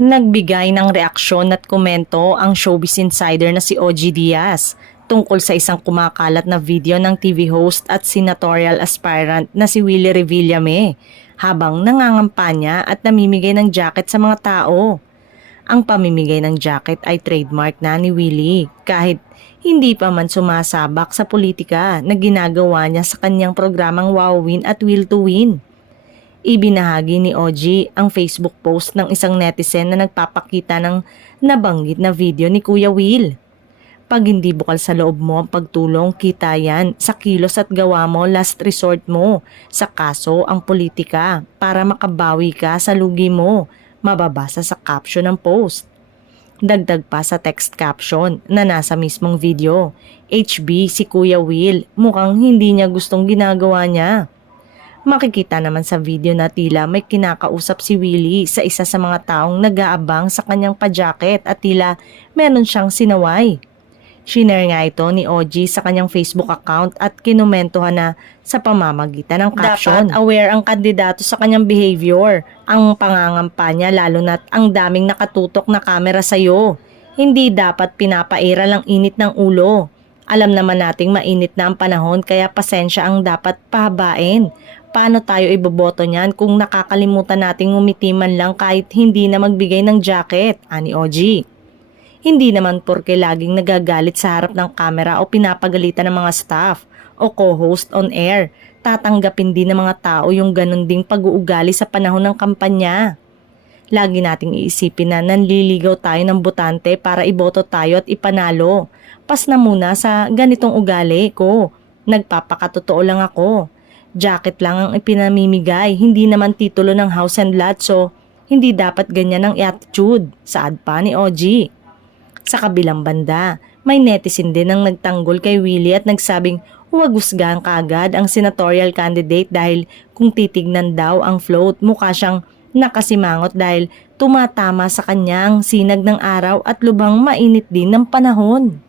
Nagbigay ng reaksyon at komento ang showbiz insider na si OG Diaz tungkol sa isang kumakalat na video ng TV host at senatorial aspirant na si Willie Revillame habang nangangampanya at namimigay ng jacket sa mga tao. Ang pamimigay ng jacket ay trademark na ni Willie kahit hindi pa man sumasabak sa politika na ginagawa niya sa kanyang programang Wow Win at Will to Win. Ibinahagi ni OG ang Facebook post ng isang netizen na nagpapakita ng nabanggit na video ni Kuya Will. Pag hindi bukal sa loob mo ang pagtulong, kita yan sa kilos at gawa mo, last resort mo sa kaso ang politika para makabawi ka sa lugi mo, mababasa sa caption ng post. Dagdag pa sa text caption na nasa mismong video, HB si Kuya Will, mukhang hindi niya gustong ginagawa niya. Makikita naman sa video na tila may kinakausap si Willie sa isa sa mga taong nag-aabang sa kanyang pa-jacket at tila meron siyang sinaway. Shinare nga ito ni OG sa kanyang Facebook account at kinumentuhan na sa pamamagitan ng caption. Dapat aware ang kandidato sa kanyang behavior, ang pangangampanya lalo na't ang daming nakatutok na kamera sa iyo. Hindi dapat pinapairal ang init ng ulo. Alam naman nating mainit na ang panahon kaya pasensya ang dapat pahabain. Paano tayo iboboto niyan kung nakakalimutan nating ngumiti man lang kahit hindi na magbigay ng jacket, ani OG. Hindi naman porke laging nagagalit sa harap ng kamera o pinapagalitan ng mga staff o co-host on air, tatanggapin din ng mga tao yung ganun ding pag-uugali sa panahon ng kampanya. Lagi nating iisipin na nanliligaw tayo ng botante para iboto tayo at ipanalo. Pas na muna sa ganitong ugali ko, nagpapakatotoo lang ako. Jacket lang ang ipinamimigay, hindi naman titulo ng house and lot, so hindi dapat ganyan ang attitude, saad pa ni OG. Sa kabilang banda, may netizen din ang nagtanggol kay Willie at nagsabing huwag husgahan kaagad ang senatorial candidate dahil kung titignan daw ang float mukha siyang nakasimangot dahil tumatama sa kanya ang sinag ng araw at lubhang mainit din ng panahon.